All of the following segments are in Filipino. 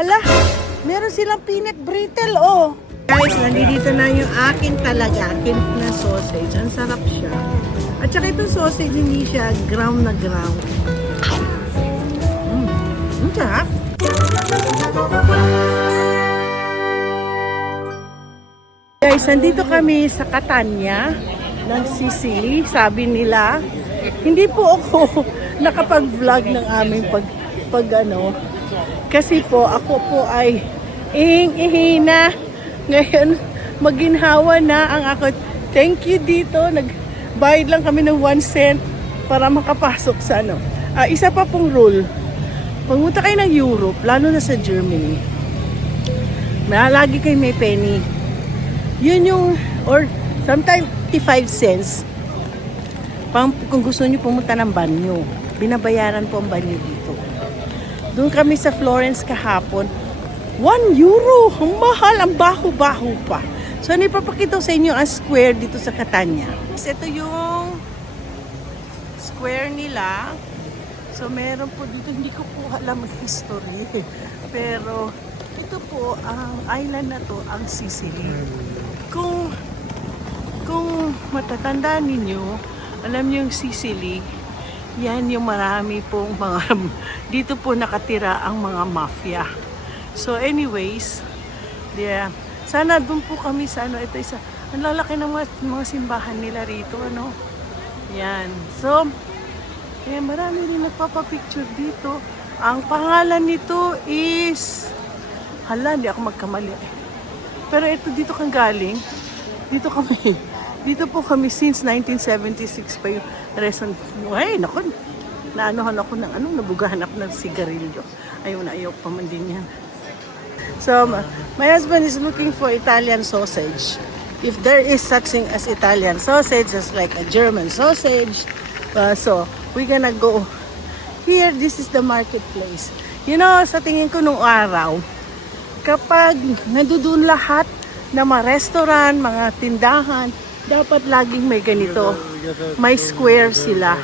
Hala, meron silang peanut brittle, oh. Guys, nandito na yung akin talaga, akin na sausage. Ang sarap siya. At saka itong sausage, hindi siya ground na ground. Ang sarap. Guys, nandito kami sa Catania ng Sicily. Sabi nila, hindi po ako nakapag-vlog ng aming pag ano. Kasi po, ako po ay ihina. Ngayon, maginhawa na ang ako. Thank you dito. Nagbayad lang kami ng 1 cent para makapasok sa ano. Isa pa pong rule. Pumunta kayo ng Europe, lalo na sa Germany. Lagi kayo may penny. Yun yung, or sometimes 55 cents. Kung gusto nyo pumunta ng banyo, binabayaran po ang banyo dito. Doon kami sa Florence kahapon, 1 euro! Ang mahal, ang baho-baho pa. So, ipapakita sa inyo ang square dito sa Catania. Ito yung square nila. So, meron po dito, hindi ko po alam ang history. Pero, ito po, ang island na to, ang Sicily. Kung matatandaan ninyo, alam niyo yung Sicily, yan yung marami pong mga, dito po nakatira ang mga mafia. So anyways, yeah, sana doon po kami sa ano, ito isa, ang lalaki ng mga simbahan nila rito, ano. Yan. So, marami rin nagpapapicture dito. Ang pangalan nito is, hala, hindi ako magkamali. Pero ito dito kang galing. Dito kami. Dito po kami since 1976 pa yung restaurant. Ay, naku. Naanohan ako ng nabugahan ako ng sigarilyo. Ayaw pa man din yan. So, my husband is looking for Italian sausage. If there is such thing as Italian sausage, just like a German sausage. So, we're gonna go here. This is the marketplace. You know, sa tingin ko nung araw, kapag nandoon lahat na mga restaurant, mga tindahan, dapat laging may ganito. May square sila.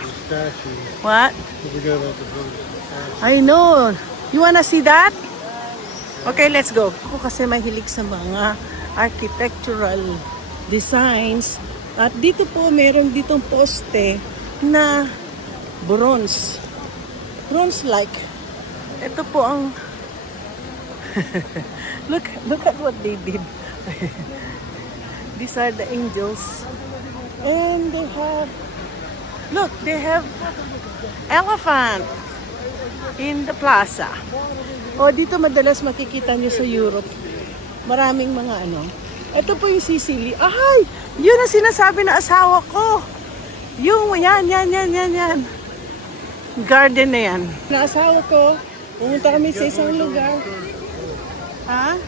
What? I know. You wanna see that? Okay, let's go. Ako kasi mahilig sa mga architectural designs. At dito po, meron ditong poste na bronze. Bronze-like. Ito po ang look at what they did. These are the angels. And they have elephant in the plaza. O dito madalas makikita nyo sa Europe. Maraming mga Ito po yung Sicily. Ay! Yun ang sinasabi na asawa ko. Yung yan. Garden na yan. Na asawa ko, pumunta kami sa isang lugar. Ha?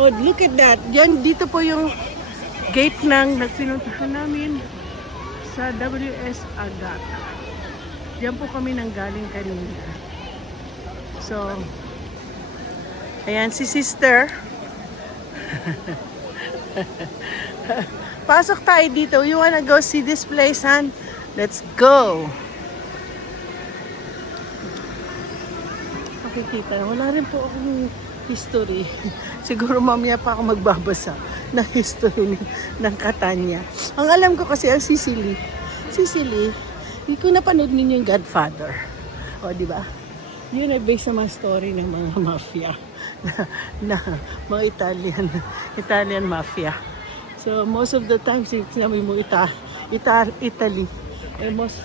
Oh, look at that. Yan, dito po yung gate ng nagpinuntahan namin sa WS Agata. Diyan po kami nanggaling kanina. So, ayan si sister. Pasok tayo dito. You wanna go see this place, hon? Let's go. Makikita. Wala rin po akong history. Siguro mamaya pa ako magbabasa ng history ng Catania. Ang alam ko kasi ang Sicily, hindi ko napanood ninyo yung Godfather. O, di ba? Yun ay based sa mga story ng mga mafia na mga Italian mafia. So, most of the time, sinabi mo Italy, most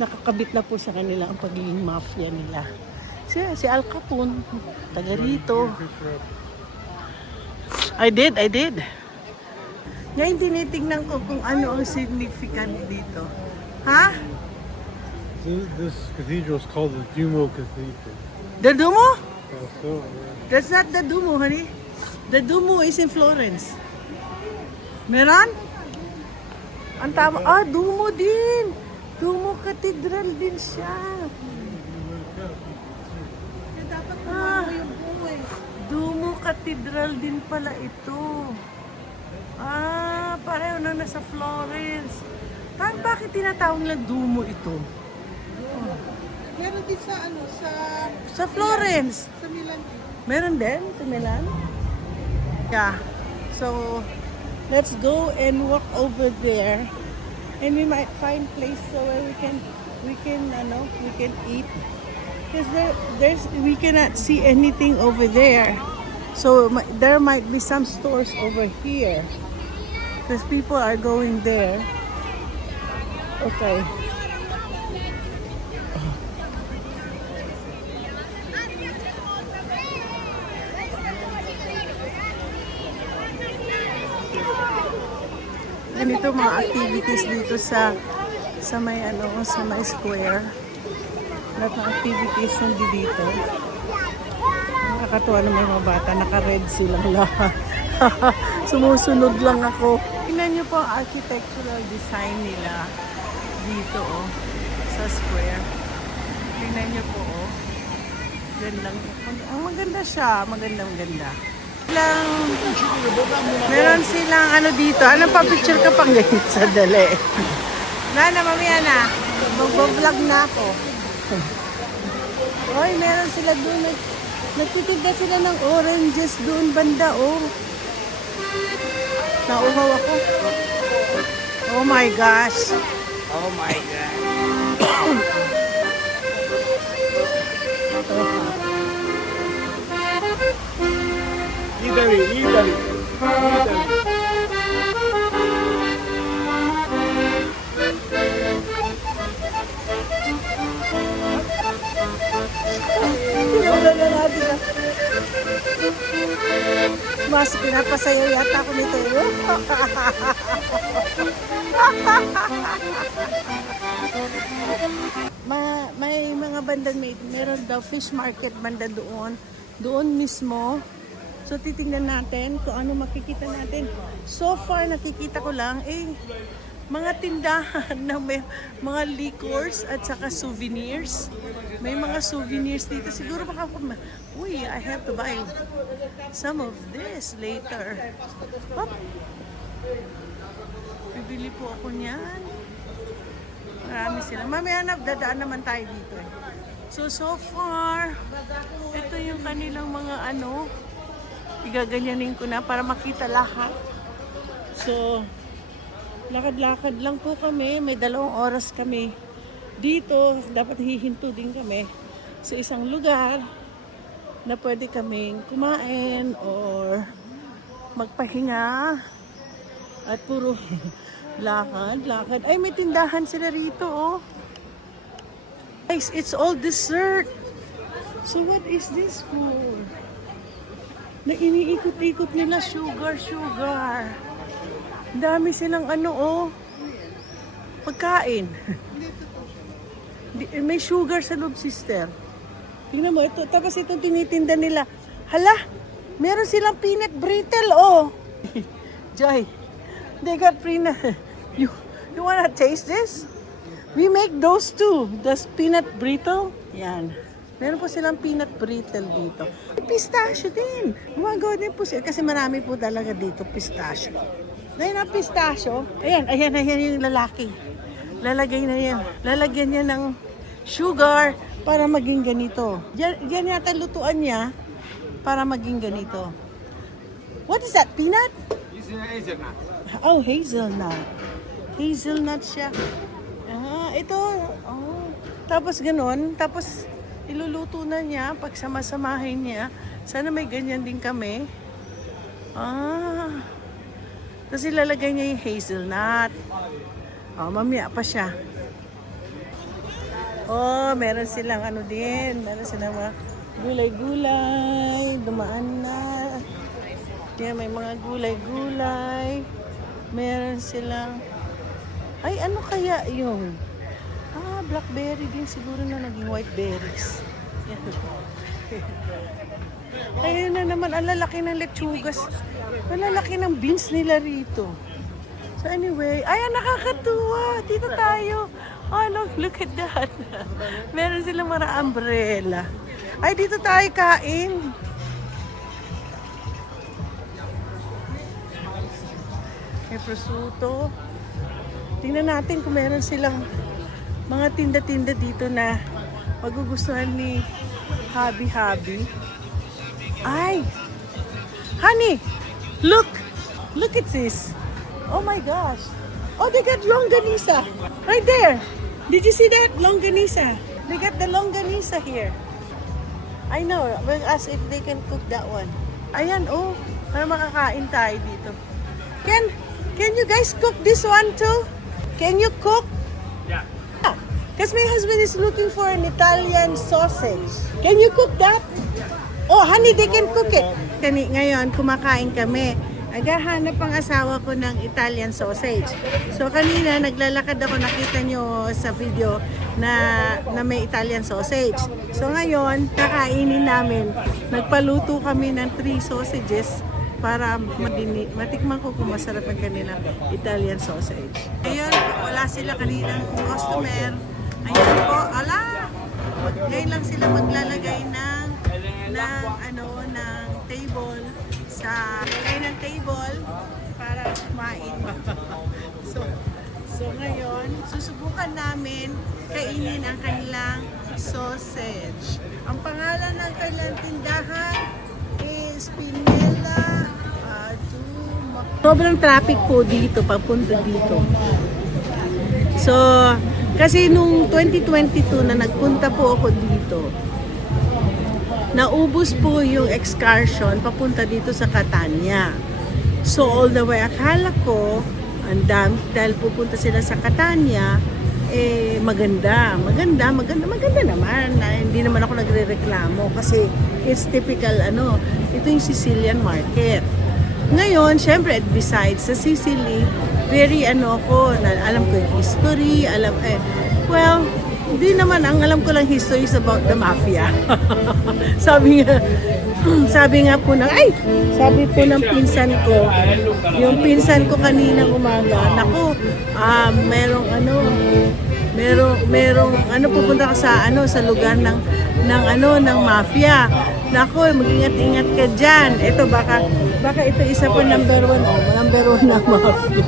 nakakabit na po sa kanila ang pagiging mafia nila. Si Al Capone, taga rito. I did. Ngayon tinitingnan ko kung ano ang significant dito. Ha? This cathedral is called the Duomo Cathedral. The Duomo? So, yeah. That's not the Duomo, honey. The Duomo is in Florence. Meron? Ang tama. Duomo din. Duomo Cathedral din siya. Duomo Cathedral din pala ito. Pareho na nasa Florence. Bakit tinatawag na Duomo ito? Meron din sa ano, Sa Florence. sa Milan. Meron din sa Milan? Yeah. So, let's go and walk over there. And we might find place so where we can eat. Because we cannot see anything over there. So there might be some stores over here. Because people are going there. Okay. Ganito mga activities dito sa may square. Lahat ng activities nandito. Nakakatuwa naman yung mga bata, naka-red silang lahat. Sumusunod lang ako. Tingnan niyo po ang architectural design nila dito sa square. Tingnan niyo po Gandang, maganda siya, maganda. Meron silang ano dito. Anong pa-picture ka pang ganit sa dali? Nana, mamaya na. Mag-vlog na ako. Oy, meron sila doon. Nagtitinda sila ng oranges doon banda, Nauhaw ako. Oh my gosh. Oh my God. Italy. Pinaulan na natin. Mas pinapasayaw yata ako nito. May mga bandang meron daw fish market banda doon. Doon mismo. So titingnan natin kung ano makikita natin. So far nakikita ko lang mga tindahan na may mga liquors at saka souvenirs. May mga souvenirs dito. Siguro baka I have to buy some of this later. Hop. Bibili po ako niyan. Marami sila. Mamaya dadaan naman tayo dito. So far, ito yung kanilang mga igaganyanin ko na para makita lahat. So, lakad-lakad lang po kami. May 2 oras kami. Dito, dapat hihinto din kami sa isang lugar na pwede kaming kumain or magpahinga at puro lakad. Ay, may tindahan sila rito, Guys, it's all dessert. So what is this for? Na iniikot-ikot nila sugar. Dami silang pagkain. May sugar sa loob, sister. Tingnan mo, ito. Tapos ito tinitinda nila. Hala, meron silang peanut brittle, Joy, they got peanut. You wanna taste this? We make those too. The peanut brittle. Yan. Meron po silang peanut brittle dito. Pistachio din. Gumagawa din po sila. Kasi marami po talaga dito pistachio. Ngayon ang pistachio. Ayan yung lalaki. Lalagyan niya ng sugar para maging ganito. Yan yata lutuan niya para maging ganito. What is that? Peanut? This is hazelnut. Oh, hazelnut. Hazelnut siya. Ito. Tapos ganon. Tapos iluluto na niya. Pag samasamahin niya. Sana may ganyan din kami. Tapos ilalagay niya yung hazelnut. Mamaya pa siya. Meron silang din. Meron silang mga gulay-gulay. Dumaan na. Yan, may mga gulay-gulay. Meron silang... Ay, ano kaya yun? Blackberry din siguro na naging white berries. Yan. Ayun na naman, ang lalaki ng lechugas. Ang lalaki ng beans nila rito. So anyway, nakakatuwa. Dito tayo. Look at that. Meron silang mga umbrella. Ay, dito tayo kain. May prosciutto. Tingnan natin kung meron silang mga tinda-tinda dito na magugustuhan ni Habi. Ay! Honey! Look! Look at this! Oh my gosh! Oh, they got longganisa! Right there! Did you see that? Longganisa! They got the longganisa here. I know. We'll ask if they can cook that one. Ayan, oh. Para makakain tayo dito. Can you guys cook this one too? Can you cook? Yeah. Because my husband is looking for an Italian sausage. Can you cook that? Oh, honey, they can cook it. Ngayon, kumakain kami. Naghahanap ang asawa ko ng Italian sausage. So kanina, naglalakad ako, nakita nyo sa video na may Italian sausage. So ngayon, kakainin namin. Nagpaluto kami ng 3 sausages para matikman ko kung masarap ang kanilang Italian sausage. Ngayon, wala sila kaninang customer. Ayan po, ngayon lang sila maglalagay ng table ng table para kumain. So ngayon, susubukan namin kainin ang kanilang sausage. Ang pangalan ng kanilang tindahan is Pinella Sobrang traffic po dito, papunta dito. So, kasi nung 2022 na nagpunta po ako dito, naubos po yung excursion papunta dito sa Catania. So all the way, akala ko, dahil pupunta sila sa Catania, maganda naman. Hindi naman ako nagre-reklamo kasi it's typical, ito yung Sicilian market. Ngayon, syempre, besides sa Sicily, very alam ko yung history, hindi naman, ang alam ko lang history is about the mafia. sabi nga po sabi po ng pinsan ko, yung pinsan ko kanina umaga, naku, merong pupunta ka sa lugar ng mafia. Naku, mag-ingat-ingat ka dyan. Ito, baka ito isa po number one na mafia.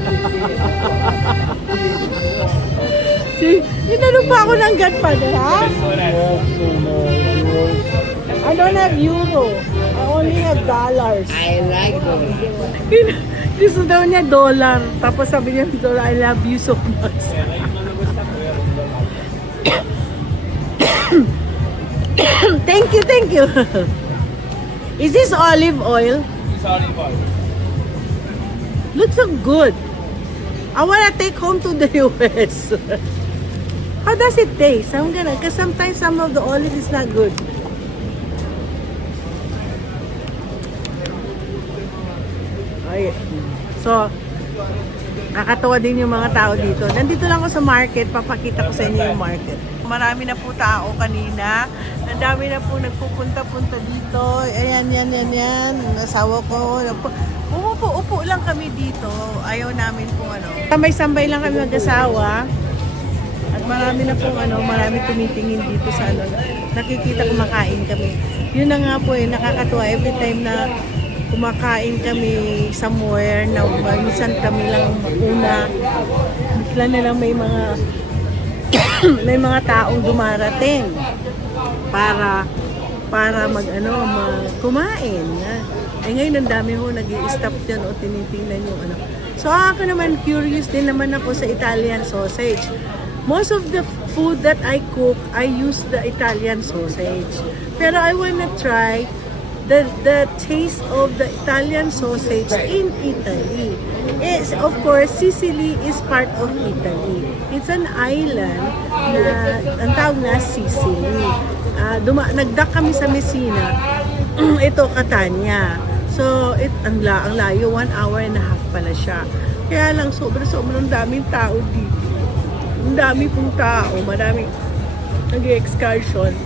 Inano pa ako ng Godfather, ha? I don't have euro. I only have dollars. I like them. Gusto daw niya dollar. Tapos sabi niya, dollar, I love you so much. Thank you. Is this olive oil? It's olive oil. Looks so good. I wanna take home to the US. How does it taste? Because sometimes some of the olive is not good. So, nakakatawa din yung mga tao dito. Nandito lang ako sa market, papakita ko sa inyo yung market. Marami na po tao kanina. Ang dami na po nagpupunta-punta dito. Ayan. Asawa ko. Upo lang kami dito. Ayaw namin po Sambay-sambay lang kami mag-asawa. At marami na po marami tumitingin dito sa nakikita kumakain kami. Yun na nga po nakakatuwa every time na kumakain kami somewhere na minsan kami lang una. Bigla na lang may mga taong dumarating para kumain. Ngayon ang dami ho nag-i-stop dyan o tinitingnan yung So ako naman curious din naman ako sa Italian sausage. Most of the food that I cook, I use the Italian sausage. Pero I wanna try the taste of the Italian sausage in Italy. Of course, Sicily is part of Italy. It's an island na ang tawag na Sicily. Nagdak kami sa Messina. Ito, Catania. So, ang layo, 1 hour and a half pala siya. Kaya lang, sobrang daming tao dito. Ang dami pong tao, marami nag-excursion.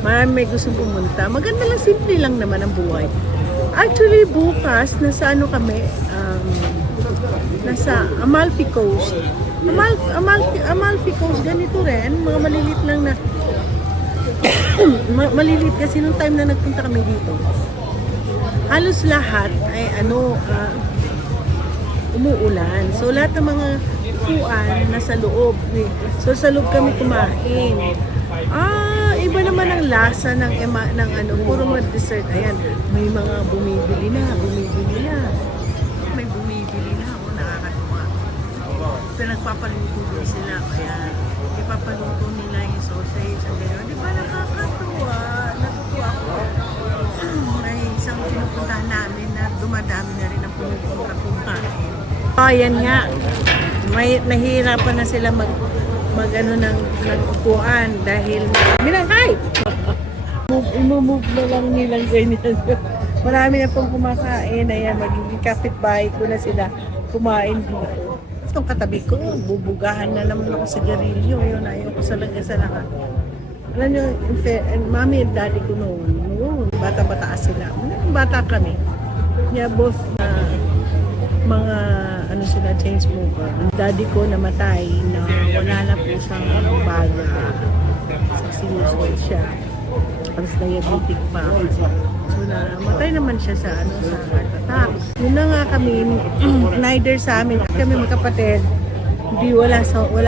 Marami may gustong pumunta. Maganda lang, simple lang naman ang buhay. Actually, bukas, nasa kami, nasa Amalfi Coast. Amalfi Coast, ganito rin, mga malilit lang na, malilit kasi nung time na nagpunta kami dito. Halos lahat ay umuulan. So lahat ng mga upuan nasa loob. So sa loob kami kumain. Iba naman ang lasa ng ano, puro mga dessert. Ayan, may mga bumibili na. May bumibili na. Nakakatuwa. Pinagpapaluto din sila. Ayan, ipapaluto nila yung sausage. Ang gano'n. Di ba nakakatuwa? Natutuwa ako. May isang pinupuntahan namin na dumadami na rin ang pumupunta kumain. Ayan nga. Nahihirapan na sila mag ano ng upuan dahil minanghay! Imumove na lang nilang ganyan. Marami na pong kumakain. Ayan, magiging kapitbahay ko na sila kumain dito. Itong katabi ko, bubugahan na naman ako sa garilyo. Yun, ayaw ko sa lahat. Alam nyo, mami and daddy ko noon, bata-bata sila. Bata kami. Yeah, both mga ano sila, chain smoker. Ang daddy ko namatay na wala na po siyang baga. 60 years old siya. Tapos diabetic pa. So namatay naman siya sa heart attack. Yun na nga kami, neither sa amin, kami magkapatid, hindi wala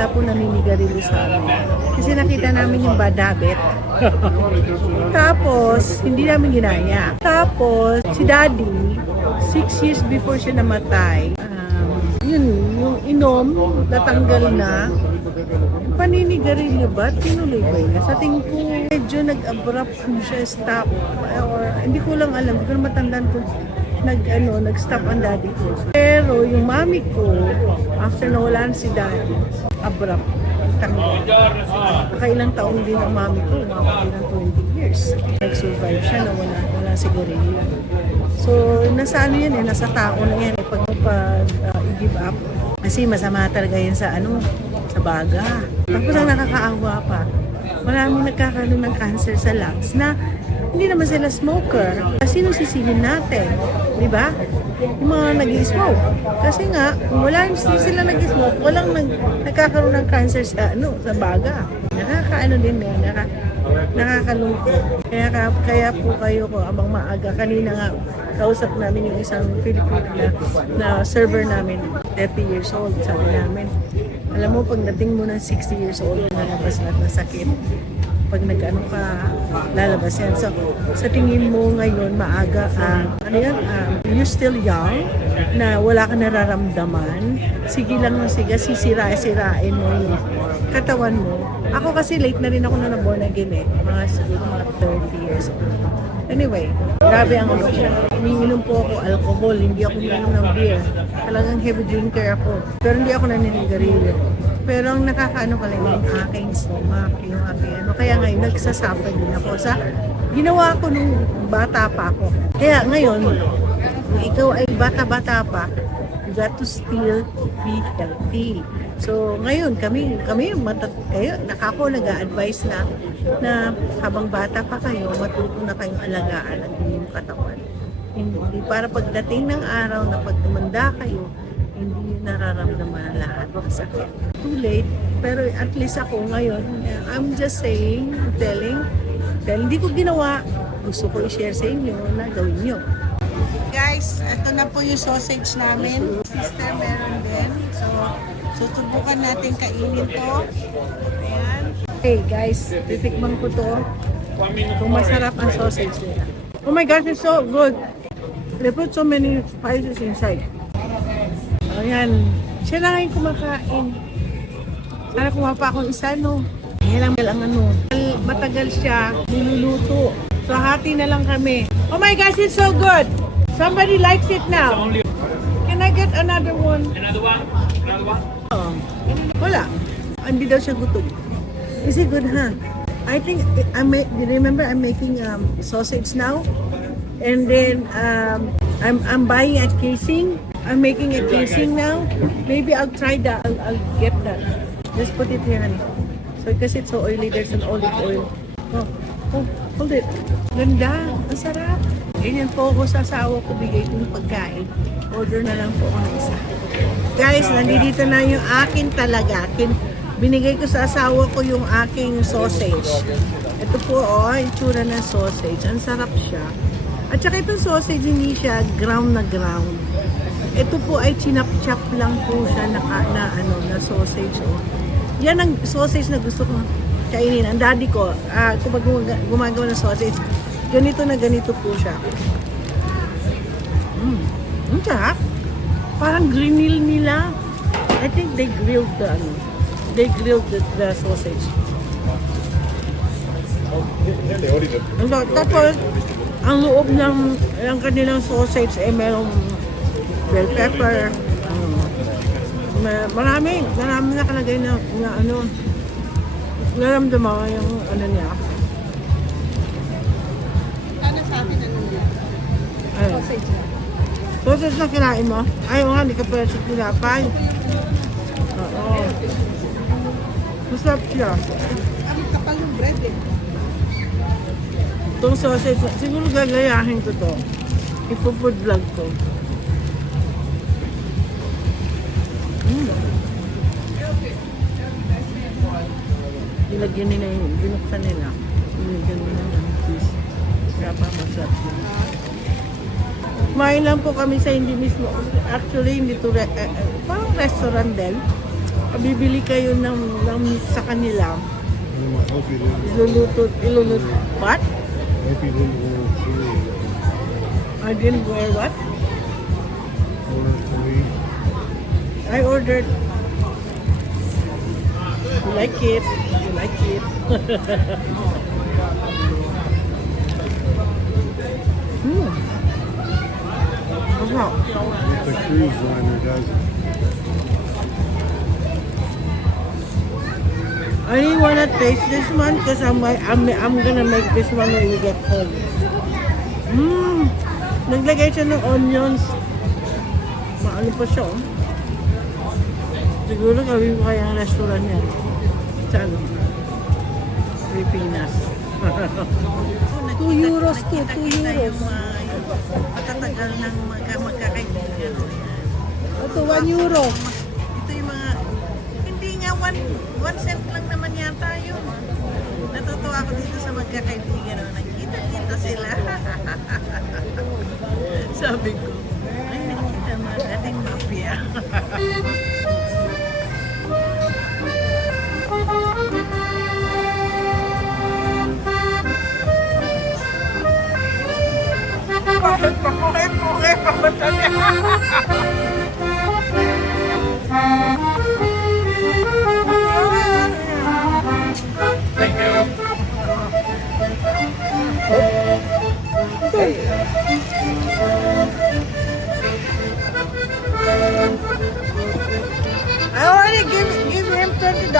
po naninigarilyo sa amin. Kasi nakita namin yung bad habit. Tapos, hindi namin ginaya. Tapos, si daddy, 6 years before siya namatay, yung inom, natanggal na. Paninigarilyo ba? Tinuloy ba yun? Sa tingin ko, medyo nag-abrupt siya, stop. Or, hindi ko lang alam, pero matandaan ko, nag-stop ang daddy ko. Pero yung mami ko, after nawalan si daddy, abrupt. Tanggal. Nakailang taon din ang mami ko, umabot din ng 20 years. Nag-survive siya na wala sigarilyo. So, nasa ano yan nasa tao na yan. Pag i-give up, kasi masama talaga yan sa baga. Tapos ang nakakaawa pa, maraming nagkakaroon ng cancer sa lungs na hindi naman sila smoker. Sino sisihin natin? Di ba? Yung mga nag-smoke. Kasi nga, wala sila nag-smoke, walang nagkakaroon ng cancer sa baga. Nakakaano din yan, nakakalungkot. Kaya po kayo ko abang maaga. Kanina nga, kausap namin yung isang Filipino na server namin, 30 years old, sabi namin. Alam mo, pagdating mo ng 60 years old, nalabas lahat ng sakit. Pag nag-ano ka, lalabas yan. So, sa tingin mo ngayon, maaga, you're still young, na wala ka nararamdaman, sige lang ng sige, sisirain mo yung katawan mo. Ako kasi late na rin ako na born again siguro mga 30 years old. Anyway, grabe ang ko. Umiinom po ako alcohol, hindi ako umiinom ng beer. Talagang heavy drinker ako. Pero hindi ako naninigarilyo. Pero ang nakakaano ka lang yung aking stomach, yung aking Kaya ngayon, nagsasuffer din ako sa ginawa ko nung bata pa ako. Kaya ngayon, ikaw ay bata-bata pa, you got to still be healthy. So ngayon, kami nakako nag-a-advise na habang bata pa kayo, matuto na kayong alagaan ang inyong katawan. Hindi para pagdating ng araw na pag tumanda kayo, hindi nararamdaman ang lahat ng sakit. Too late, pero at least ako ngayon, I'm just saying, telling, hindi ko ginawa, gusto ko i-share sa inyo na gawin nyo. Guys, ito na po yung sausage namin. Sister, meron din. So, susubukan natin kainin to. Ayan. Hey guys, titikman ko to. Kung masarap ang sausage nila. Oh my gosh, it's so good. They put so many spices inside. Ayan. Siya na ngayon kumakain. Sana kuha pa akong isa, no? Ayan lang matagal siya niluluto. So, hati na lang kami. Oh my gosh, it's so good. Somebody likes it now. Can I get another one? Another one? Wala. Hindi daw siya gutom. Is it good, huh? I think, remember I'm making sausage now? And then, I'm buying a casing. I'm making a casing now. Maybe I'll try that. I'll get that. Just put it here. So, kasi it's so oily, there's an olive oil. Oh, hold it. Ganda. Ang sarap. Ganyan po ako sa asawa ko, bigay ko ng pagkain. Order na lang po ako ng isa. Guys, nandito na yung akin talaga. Binigay ko sa asawa ko yung aking sausage. Ito po, itsura ng sausage. Ang sarap siya. At saka itong sausage, hindi siya ground na ground. ito po ay chinap-chop lang po siya na sausage. Oh. Yan ang sausage na gusto kong kainin. Ang daddy ko, kapag gumagawa ng sausage, ganito na ganito po siya. Ang sarap. Parang grill nila. I think they grilled the sausage. Tapos, ang loob ng kanilang sausage ay merong bell pepper. Marami nakalagay na ano. Naramdaman yung ano niya. Ano sa akin ano niya? Ayun. Sausage. Sausage na kinain mo? Ayaw nga, hindi ka pala sa tinapay. Oo. Masarap siya. Ang kapal yung bread eh. Itong sausage, siguro gagayahin ko to. Ipo-food vlog ko. Nilagyan nila yung binuksan nila. Nilagyan nila ng cheese. Kaya pa masarap yun. Kumain lang po kami sa hindi mismo. Actually, hindi to parang restaurant din. Bibili kayo ng sa kanila. Iluluto. What? Hope you didn't wear chili. I didn't wear what? Order chili. I ordered. You like it? You like it? Masarap. If the cruise liner does it. I really wanna taste this one because I'm gonna make this one when we get home. Naglagay siya ng onions. Maano pa siya, oh. Siguro gawin ko kaya ang restaurant yan. Sa ano? Pilipinas. 2 euros to, 2 euros. Patatagal ng magkakaibigan. Ito, 1 euro. Ito yung mga, hindi nga 1 cent lang naman yata yun. Natutuwa ako dito sa magkakaibigan. Nagkita-kita sila. Sabi ko, ay nakita mo dating mafia. I already give him $20.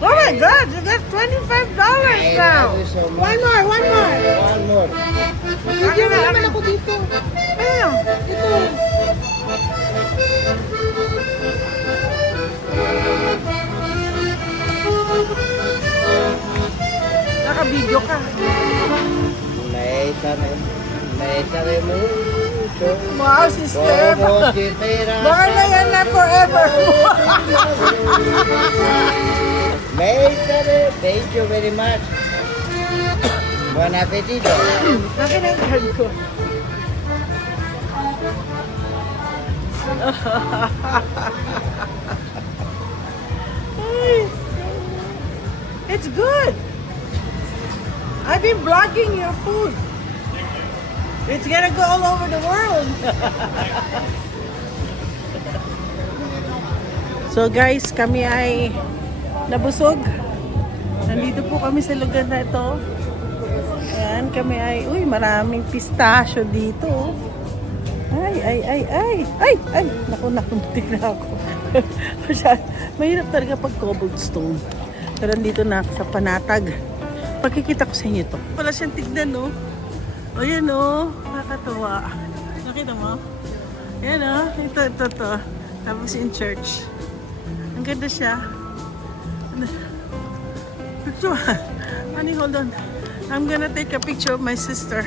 Oh my God, you got $25 now. One more, one more. One more. Bigyan mo naman ako dito. Ayun. Ito. Naka-video ka. May sabi mo. Wow, sister. Bobo, titira. Baka na yan na forever. May sabi. Thank you very much. Buen apetito. Akin ang card ko. It's good. I've been vlogging your food. It's gonna go all over the world. So guys, kami ay nabusog. Nandito po kami sa lugar na ito. Ayan, kami ay, uy, maraming pistachio dito. Ay, nakuntik na ako. Mahirap talaga pag cobblestone. Pero dito na ako sa Panatag. Pagkikita ko sa inyo ito. Wala siyang tignan, no? O yan, no? Nakakatawa. Nakita mo? Yan, no? Ito. Tapos in church. Ang ganda siya. Picture. Honey, hold on. I'm gonna take a picture of my sister.